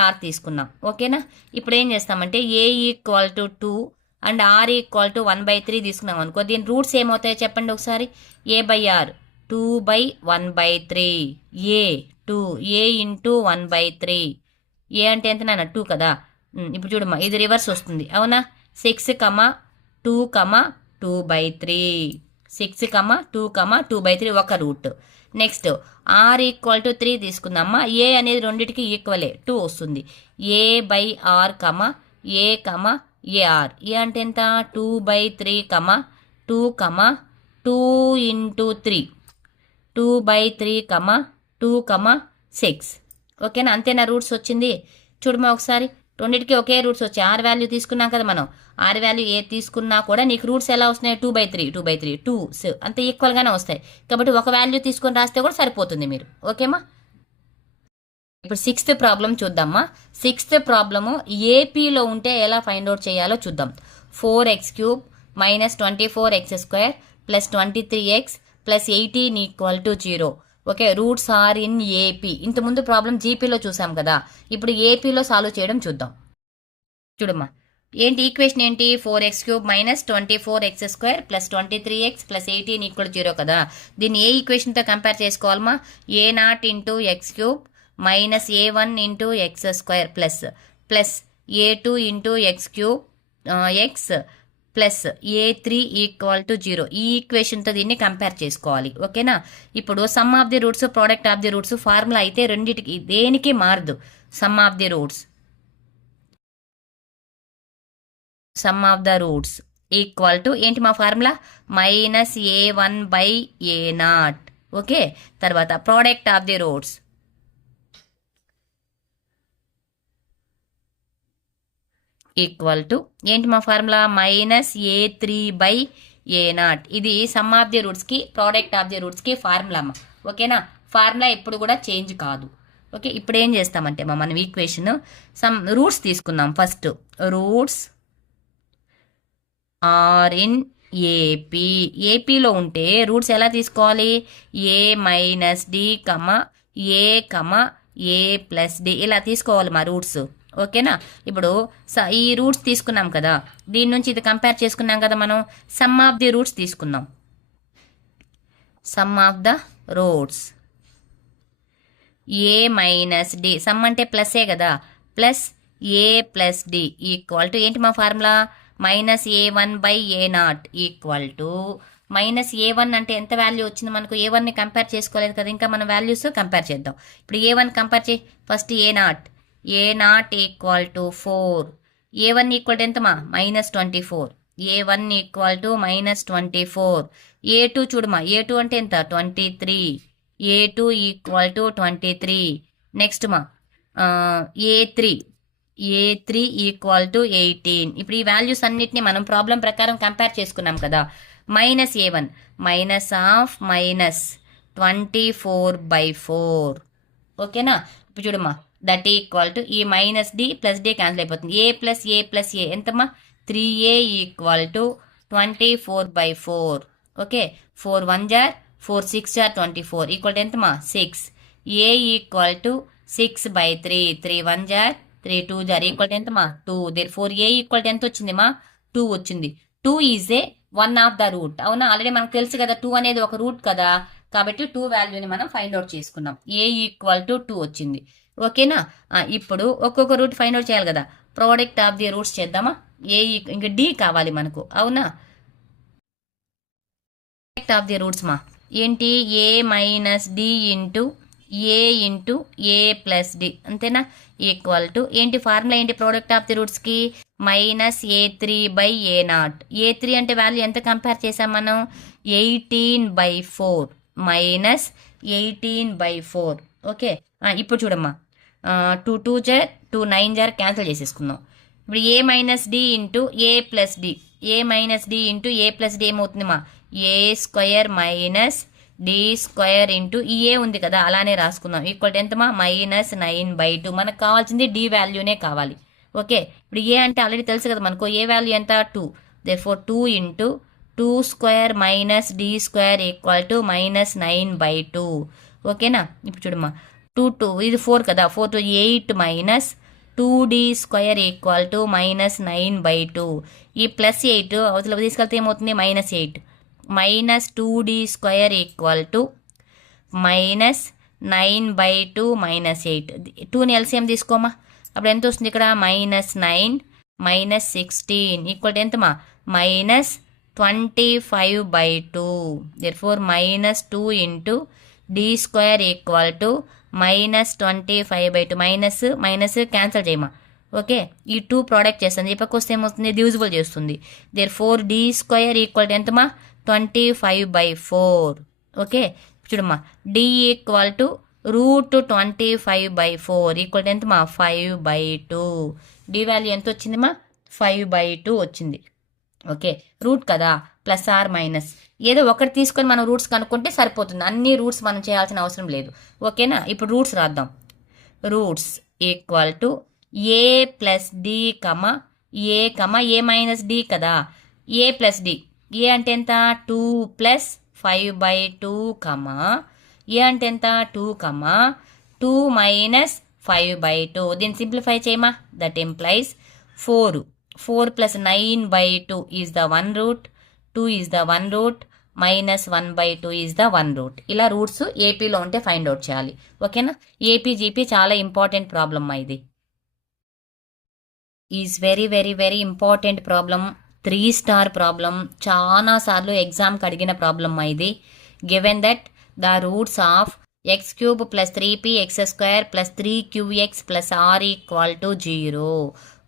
a తీసుకున్నాం, ఓకేనా? ఇప్పుడు ఏం చేస్తామంటే a equal to 2 and r equal to 1/3 తీసుకున్నాం అనుకో. దీని రూట్స్ ఏమవుతాయో చెప్పండి ఒకసారి. a/r 2/1/3 a 2 a into 1/3. ఏ అంటే ఎంత నాన్న? 2 కదా. ఇప్పుడు చూడమ్మా, ఇది రివర్స్ వస్తుంది, అవునా? 6, 2, 2/3. 6, 2, 2/3 ఒక root. Next r equal to 3 తీసుకుందామా. ఏ అనేది రెండింటికి ఈక్వలే, 2 వస్తుంది. a/r a ar. ఏ అంటే ఎంత? 2/3 2 2 ఇంటూ 3 2/3 2 6. ఓకేనా? అంతేనా రూట్స్ వచ్చింది? చూడమా ఒకసారి, రెండింటికి ఒకే రూట్స్ వచ్చాయి. ఆర్ వాల్యూ తీసుకున్నాం కదా మనం. ఆర్ వాల్యూ ఏ తీసుకున్నా కూడా నీకు రూట్స్ ఎలా వస్తున్నాయి? 2/3 2 అంత ఈక్వల్గానే వస్తాయి. కాబట్టి ఒక వాల్యూ తీసుకొని రాస్తే కూడా సరిపోతుంది మీరు, ఓకేమా? ఇప్పుడు 6th ప్రాబ్లం చూద్దామా. 6th ప్రాబ్లము ఏపీలో ఉంటే ఎలా ఫైండ్ అవుట్ చేయాలో చూద్దాం. 4x³ minus 24x² plus 23x plus 18 equal to 0. Okay, roots are in AP. ఇంతకుముందు ప్రాబ్లం జీపీలో చూసాం కదా, ఇప్పుడు ఏపీలో సాల్వ్ చేయడం చూద్దాం. చూడమ్మా, ఏంటి ఈక్వేషన్ ఏంటి? 4x³ minus 24x² plus 23x plus 18 equal 0 కదా. దీన్ని ఏ ఈక్వేషన్తో కంపేర్ చేసుకోవాలమ్మా? a0 into x³ minus a1 into x² plus a2 into x³ x plus a3 equal to 0. ఈ ఈక్వేషన్తో దీన్ని కంపేర్ చేసుకోవాలి, ఓకేనా? ఇప్పుడు sum of the roots, product of the roots formula అయితే రెండింటికి దేనికి మారదు. Sum of the roots equal to ఏంటి మా ఫార్ములా? Minus a1/a0. ఓకే, తర్వాత product of the roots equal to ఏంటి మా ఫార్ములా? Minus a3/a0. ఇది సమ్ ఆఫ్ ది రూట్స్కి, ప్రోడక్ట్ ఆఫ్ ది రూట్స్కి ఫార్ములా అమ్మ, ఓకేనా? ఫార్ములా ఎప్పుడు కూడా చేంజ్ కాదు. ఓకే, ఇప్పుడు ఏం చేస్తామంటే మనం ఈక్వేషన్ సమ్ రూట్స్ తీసుకుందాం. First roots are in AP. ఏపీలో ఉంటే రూట్స్ ఎలా తీసుకోవాలి? a minus d a plus d ఇలా తీసుకోవాలి మా రూట్స్, ఓకేనా? ఇప్పుడు ఈ రూట్స్ తీసుకున్నాం కదా, దీని నుంచి ఇది కంపేర్ చేసుకున్నాం కదా మనం. సమ్ ఆఫ్ ది రూట్స్ తీసుకుందాం. Some of the roots a minus d, some అంటే ప్లస్ఏ కదా, plus a plus d equal to ఏంటి మా formula? Minus a1/a0 equal to minus a1 అంటే ఎంత వాల్యూ వచ్చింది మనకు? a1ని కంపేర్ చేసుకోలేదు కదా, ఇంకా మన వాల్యూస్ కంపేర్ చేద్దాం. ఇప్పుడు a1 కంపేర్ చేయి. First a0 equal to 4. a1 equal to ఎంతమా? -24. a1 equal to -24. a2 చూడమా, a2 అంటే ఎంత? 23. a2 equal to 23. నెక్స్ట్ మా a3 ఈక్వల్ టు 18. ఇప్పుడు ఈ వాల్యూస్ అన్నిటిని మనం ప్రాబ్లం ప్రకారం కంపేర్ చేసుకున్నాం కదా. Minus a1 minus of minus 24/4. ఓకేనా? ఇప్పుడు చూడమ్మా, దట్ ఈక్వల్ టు ఈ minus d plus d cancel అయిపోతుంది. a ప్లస్ a ఎంతమ్మా? 3a equal to 24/4. ఓకే, 4 1 జార్ 4 6 జార్ 24 ఈక్వల్ టు ఎంతమ్మా? 6. a equal to 6/3. 3 1 జార్ 3 2 జార్ ఈక్వల్ టు ఎంతమ్మా? 2. therefore a ఈక్వల్ టు ఎంత వచ్చింది మా? 2 వచ్చింది. 2 is a one of the route, అవునా? ఆల్రెడీ మనకు తెలుసు కదా 2 అనేది ఒక రూట్ కదా, కాబట్టి 2 వాల్యూని మనం ఫైండ్ అవుట్ చేసుకున్నాం. a ఈక్వల్ టు 2 వచ్చింది, ఓకేనా? ఇప్పుడు ఒక్కొక్క రూట్ ఫైండ్ అవుట్ చేయాలి కదా. ప్రోడక్ట్ ఆఫ్ ది రూట్స్ చేద్దామా. ఏ ఇంకా d కావాలి మనకు, అవునా? ప్రోడక్ట్ ఆఫ్ ది రూట్స్ మా ఏంటి? a minus d into a plus d, అంతేనా? ఈక్వల్ టు ఏంటి ఫార్ములా ఏంటి ప్రోడక్ట్ ఆఫ్ ది రూట్స్కి? Minus a3/a0. a3 అంటే వాల్యూ ఎంత కంపేర్ చేసాం మనం? 18/4. మైనస్ 18/4. ఓకే, ఇప్పుడు చూడమ్మా, 2 2 జార్ 2 9 జార్ క్యాన్సిల్ చేసేసుకుందాం. ఇప్పుడు a minus d into a plus d, a minus d into a plus d ఏమవుతుందమ్మా, a square minus d square into ఈ ఏ ఉంది కదా అలానే రాసుకుందాం. ఈక్వల్ ఎంతమా, -9/2. మనకు కావాల్సింది డి వాల్యూనే కావాలి. ఓకే, ఇప్పుడు ఏ అంటే ఆల్రెడీ తెలుసు కదా మనకు, ఏ వాల్యూ ఎంత 2. Therefore 2 into 2 square minus d square equal to -9/2. ఓకేనా, ఇప్పుడు చూడమ్మా, 2 2 ఇది 4 కదా, 4 to 8 minus 2d square equal to -9/2. ఈ +8 అవతల తీసుకెళ్తే ఏమవుతుంది, -8 minus 2d square equal to -9/2 -8. 2ని ఎల్సిఎం తీసుకోమా, అప్పుడు ఎంత వస్తుంది ఇక్కడ, -9 -16 ఈక్వల్ టు ఎంతమా, -25/2. Therefore -2 into d square equal to -25/2. Minus cancel చేయమా. ఓకే, ఈ 2 ప్రోడక్ట్ చేస్తుంది, ఈ పక్క వస్తే ఏమవుతుంది, డివిజిబుల్ చేస్తుంది. Therefore d square equal to ఎంతమా, 25/4. ఓకే, చూడమ్మా, d equal to √25/4 equal to ఎంతమా, 5/2. డి వాల్యూ ఎంత వచ్చిందమ్మా, 5/2 వచ్చింది. ఓకే, రూట్ కదా, ప్లస్ ఆర్ మైనస్ ఏదో ఒకటి తీసుకొని మనం రూట్స్ కనుక్కుంటే సరిపోతుంది, అన్ని రూట్స్ మనం చేయాల్సిన అవసరం లేదు. ఓకేనా, ఇప్పుడు రూట్స్ రాద్దాం. Roots equal to a plus d a minus d కదా, ఏ ప్లస్ డి, ఏ అంటే ఎంత 2 + 5/2 ఏ అంటే ఎంత 2 2 మైనస్ 5/2. దీన్ని సింప్లిఫై చేయమా, that implies 4 + 9/2 is the 1 root, 2 is the 1 root, -1/2 is the 1 root. ఇలా రూట్స్ ఏపీలో ఉంటే ఫైండ్ అవుట్ చేయాలి. ఓకేనా, ఏపీ జీపీ చాలా ఇంపార్టెంట్ ప్రాబ్లమ్ ఇది. Is very very very important problem, 3 star problem, చాలా సార్లు ఎగ్జామ్కి అడిగిన ప్రాబ్లమ్ ఇది. Given that the roots of x³ + 3px² + 3qx + r equal to 0.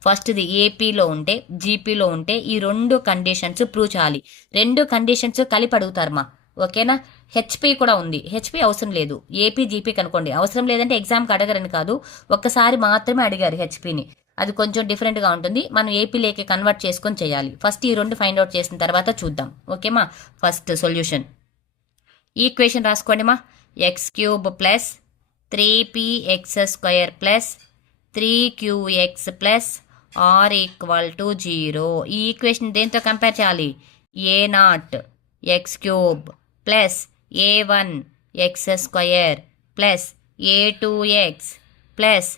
ఫస్ట్ది ఏపీలో ఉంటే జీపీలో ఉంటే ఈ 2 కండిషన్స్ ప్రూవ్ చేయాలి. 2 కండిషన్స్ కలిపి అడుగుతారమ్మా. ఓకేనా, హెచ్పి కూడా ఉంది, హెచ్పి అవసరం లేదు, ఏపీ జీపీ కనుకోండి. అవసరం లేదంటే ఎగ్జామ్కి అడగరని కాదు, ఒక్కసారి మాత్రమే అడిగారు హెచ్పిని, అది కొంచెం డిఫరెంట్గా ఉంటుంది. మనం ఏపీలోకి కన్వర్ట్ చేసుకొని చేయాలి. ఫస్ట్ ఈ 2 ఫైండ్ అవుట్ చేసిన తర్వాత చూద్దాం. ఓకేమా, ఫస్ట్ సొల్యూషన్ ఈక్వేషన్ రాసుకోండి మా, x³ + 3px² + 3qx + r equal to 0. ఈ ఈక్వేషన్ దేంతో కంపేర్ చేయాలి, a0 x³ + a1 x² + a2x +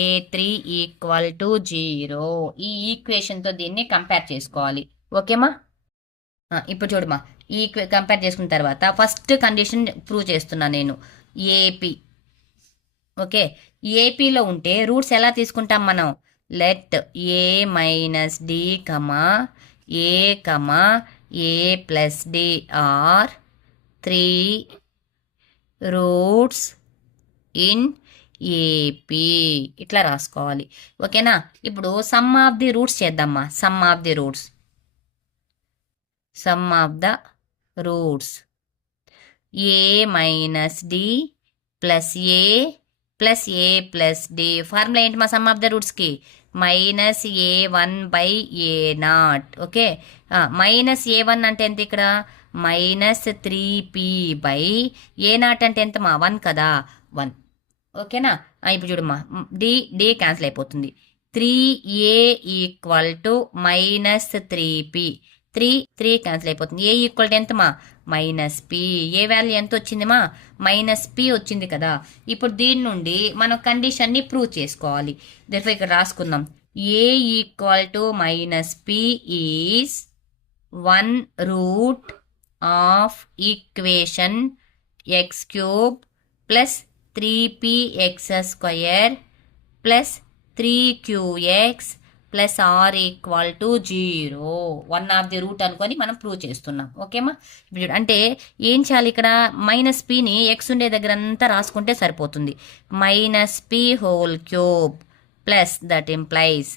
a3 equal to 0. ఈ ఈక్వేషన్తో దీన్ని కంపేర్ చేసుకోవాలి. ఓకేమా, ఇప్పుడు చూడమా, ఈ కంపేర్ చేసుకున్న తర్వాత ఫస్ట్ కండిషన్ ప్రూవ్ చేస్తున్నా నేను, ఏపీ. ఓకే, ఏపీలో ఉంటే రూట్స్ ఎలా తీసుకుంటాం మనం, let a minus d a plus d are 3 roots in AP, ఇట్లా రాసుకోవాలి. ఓకేనా, ఇప్పుడు సమ్ ఆఫ్ ది రూట్స్ చేద్దామా. Sum of the roots a minus d plus a plus a plus d. Formula ఏంటి మా సమ్ ఆఫ్ ద రూట్స్కి, -a1/a0. Okay, -a1 అంటే ఎంత ఇక్కడ, -3p/a0 అంటే ఎంత మా, 1 కదా, 1. ఓకేనా, ఇప్పుడు చూడమ్మా, డి క్యాన్సిల్ అయిపోతుంది. 3a equal to -3p, 3 cancel అయిపోతుంది. ఏ ఈక్వల్ టు ఎంతమా, -p. ఏ వాల్యూ ఎంత వచ్చిందిమా, -p వచ్చింది కదా. ఇప్పుడు దీని నుండి మనం కండిషన్ని ప్రూవ్ చేసుకోవాలి. దేర్ఫోర్ ఇక్కడ రాసుకుందాం, a equal to -p is 1 root of equation x³ + 3px² + 3qx + r equal to 0. 1 of the root అనుకొని మనం ప్రూవ్ చేస్తున్నాం. ఓకేమా, ఇప్పుడు అంటే ఏం చేయాలి, ఇక్కడ -pని x ఉండే దగ్గర అంతా రాసుకుంటే సరిపోతుంది. -p³ ప్లస్ దట్ ఇంప్లైస్,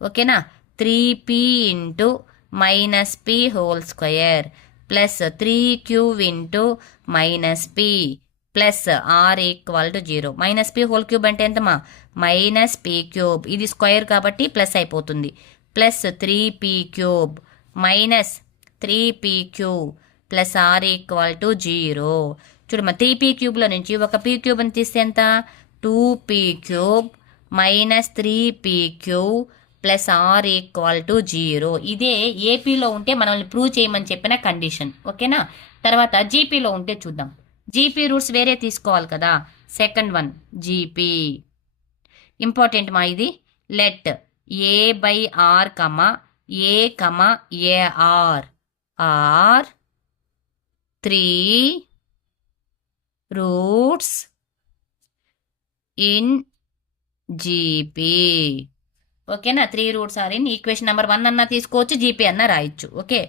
ఓకేనా, 3p into -p² plus 3q into minus p plus r equal to 0. Minus p whole cube అంటే ఎంతమా మైనస్ పీ క్యూబ్, ఇది స్క్వేర్ కాబట్టి ప్లస్ అయిపోతుంది, plus 3p cube minus 3p cube plus r equal to 0. చూడమ్మా 3p క్యూబ్లో నుంచి ఒక p క్యూబ్ని తీస్తే ఎంత 2p cube minus 3p cube plus r equal to 0. ఇదే ఏపీలో ఉంటే మనల్ని ప్రూవ్ చేయమని చెప్పిన కండిషన్. ఓకేనా. తర్వాత జీపీలో ఉంటే చూద్దాం. జీపీ రూట్స్ వేరే తీసుకోవాలి కదా. సెకండ్ వన్ జీపీ ఇంపార్టెంట్ మా ఇది. Let a by r comma a comma a r are 3 roots in GP. ఓకేనా. 3 roots are in equation number 1 అన్నా తీసుకోవచ్చు, జీపీ అన్నా రాయొచ్చు. ఓకే.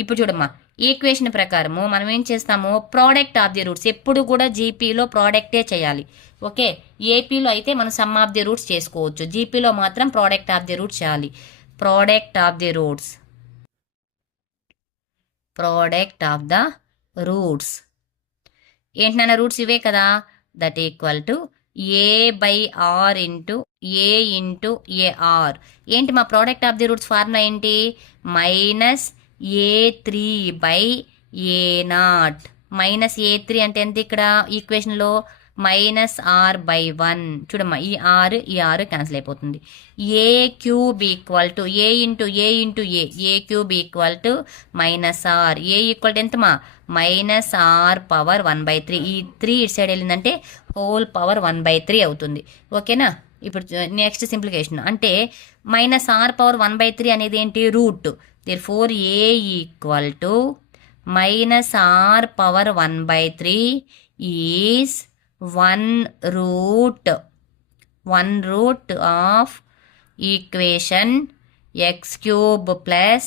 ఇప్పుడు చూడమ్మా ఈక్వేషన్ ప్రకారము మనం ఏం చేస్తాము, ప్రోడక్ట్ ఆఫ్ ది రూట్స్ ఎప్పుడు కూడా జీపీలో ప్రోడక్టే చేయాలి. ఓకే. ఏపీలో అయితే మనం సమ్ ఆఫ్ ది రూట్స్ చేసుకోవచ్చు, జీపీలో మాత్రం ప్రోడక్ట్ ఆఫ్ ది రూట్స్ చేయాలి. Product of the roots, product of the roots ఏంటన్నా రూట్స్ ఇవే కదా. That equal to A by are into A into AR. ఏంటి మా product of the roots formula ఏంటి, minus ఏ3 by ఏ0. Minus ఏ3 అంటే ఎంత ఇక్కడ ఈక్వేషన్లో మైనస్ ఆర్ బై 1. చూడమ్మా ఈ ఆర్ క్యాన్సిల్ అయిపోతుంది. A cube equal to a into a cube equal to minus r. A equal to ఎంతమా మైనస్ ఆర్ పవర్ 1/3. ఈ 3 ఇటు సైడ్ వెళ్ళిందంటే హోల్ పవర్ 1/3 అవుతుంది. ఓకేనా. ఇప్పుడు నెక్స్ట్ సింప్లికేషన్ అంటే మైనస్ ఆర్ పవర్ 1/3 అనేది ఏంటి root. Therefore a equal to minus r power 1/3 is 1 root of equation x cube plus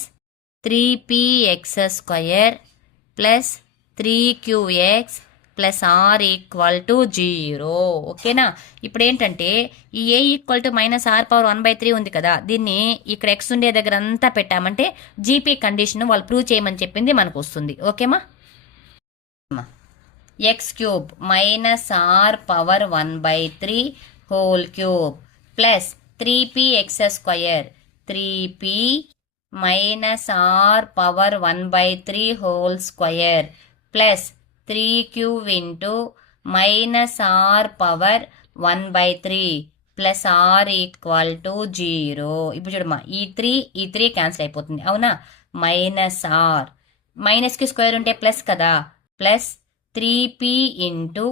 3px square plus 3qx plus r equal to 0. ఓకేనా. ఇప్పుడు ఏంటంటే ఈ a equal to minus r power 1/3 ఉంది కదా, దీన్ని ఇక్కడ ఎక్స్ ఉండే దగ్గర అంతా పెట్టామంటే జీపీ కండిషన్ వాళ్ళు ప్రూవ్ చేయమని చెప్పింది మనకు వస్తుంది. ఓకేమా. X cube minus r power 1/3 whole cube plus 3px square 3p minus r power 1/3 whole square plus 3q into minus r power 1/3 plus r equal to 0. ఇప్పుడు చూడమ్మా ఈ 3 క్యాన్సిల్ అయిపోతుంది అవునా. మైనస్ ఆర్ మైనస్కి స్క్వేర్ ఉంటే ప్లస్ కదా, plus 3p into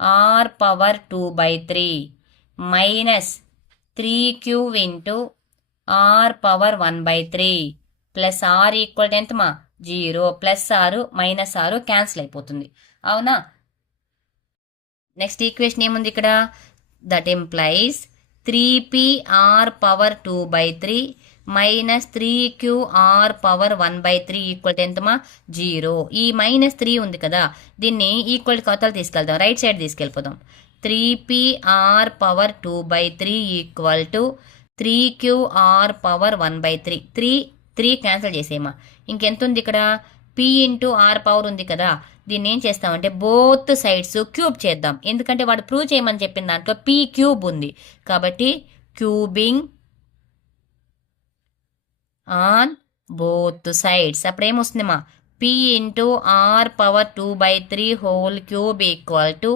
r power 2/3 minus 3q into r power 1/3 plus r equal to ఎంతమా 0. Plus r minus ఆరు క్యాన్సిల్ అయిపోతుంది అవునా. నెక్స్ట్ ఈక్వేషన్ ఏముంది ఇక్కడ, that implies 3p r power 2/3 minus 3q r power 1/3 equal to ఎంతమా 0. ఈ minus 3 ఉంది కదా, దీన్ని ఈక్వల్ కొత్తలు తీసుకెళ్దాం, రైట్ సైడ్ తీసుకెళ్ళిపోదాం. 3p r power 2/3 equal to 3q r power 1/3. 3 cancel చేసేమా, ఇంకెంత ఉంది ఇక్కడ p ఇంటూ ఆర్ పవర్ ఉంది కదా, దీన్ని ఏం చేస్తామంటే బోత్ సైడ్స్ క్యూబ్ చేద్దాం. ఎందుకంటే వాడు ప్రూవ్ చేయమని చెప్పిన దాంట్లో p క్యూబ్ ఉంది కాబట్టి క్యూబింగ్ ఆన్ బోత్ సైడ్స్. అప్పుడు ఏమొస్తుందమ్మా p into r power 2/3 whole cube equal to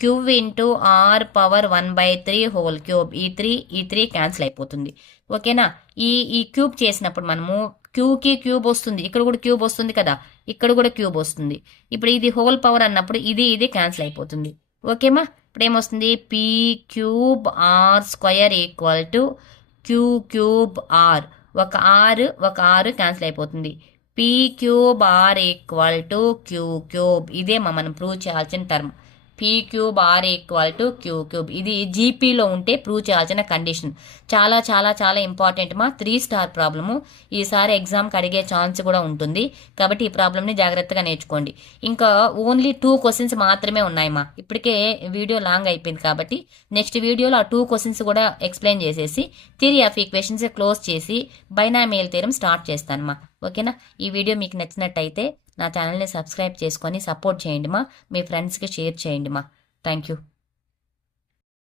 q into r power 1/3 whole cube. ఈ 3 క్యాన్సిల్ అయిపోతుంది. ఓకేనా. ఈ క్యూబ్ చేసినప్పుడు మనము క్యూకి క్యూబ్ వస్తుంది, ఇక్కడ కూడా క్యూబ్ వస్తుంది కదా, ఇక్కడ కూడా క్యూబ్ వస్తుంది. ఇప్పుడు ఇది హోల్ పవర్ అన్నప్పుడు ఇది క్యాన్సిల్ అయిపోతుంది. ఓకేమా. ఇప్పుడు ఏమొస్తుంది p cube r square equal to q cube r. ఒక ఆరు క్యాన్సిల్ అయిపోతుంది. p cube r equal to q cube. ఇదే మనం ప్రూవ్ చేయాల్సిన term. p cube r equal to q cube. ఇది జీపీలో ఉంటే ప్రూవ్ చేయాల్సిన కండిషన్. చాలా చాలా చాలా ఇంపార్టెంట్ మా 3 స్టార్ ప్రాబ్లము. ఈసారి ఎగ్జామ్కి అడిగే ఛాన్స్ కూడా ఉంటుంది కాబట్టి ఈ ప్రాబ్లమ్ని జాగ్రత్తగా నేర్చుకోండి. ఇంకా ఓన్లీ 2 క్వశ్చన్స్ మాత్రమే ఉన్నాయమ్మా. ఇప్పటికే వీడియో లాంగ్ అయిపోయింది కాబట్టి నెక్స్ట్ వీడియోలో ఆ 2 క్వశ్చన్స్ కూడా ఎక్స్ప్లెయిన్ చేసేసి థియరీ ఆఫ్ ఈక్వేషన్స్ క్లోజ్ చేసి బైనామియల్ థియరం స్టార్ట్ చేస్తానమ్మా. ఓకేనా. ఈ వీడియో మీకు నచ్చినట్టయితే నా ఛానల్ని సబ్స్క్రైబ్ చేసుకొని సపోర్ట్ చేయండి మా, మీ ఫ్రెండ్స్కి షేర్ చేయండి మా. Thank you.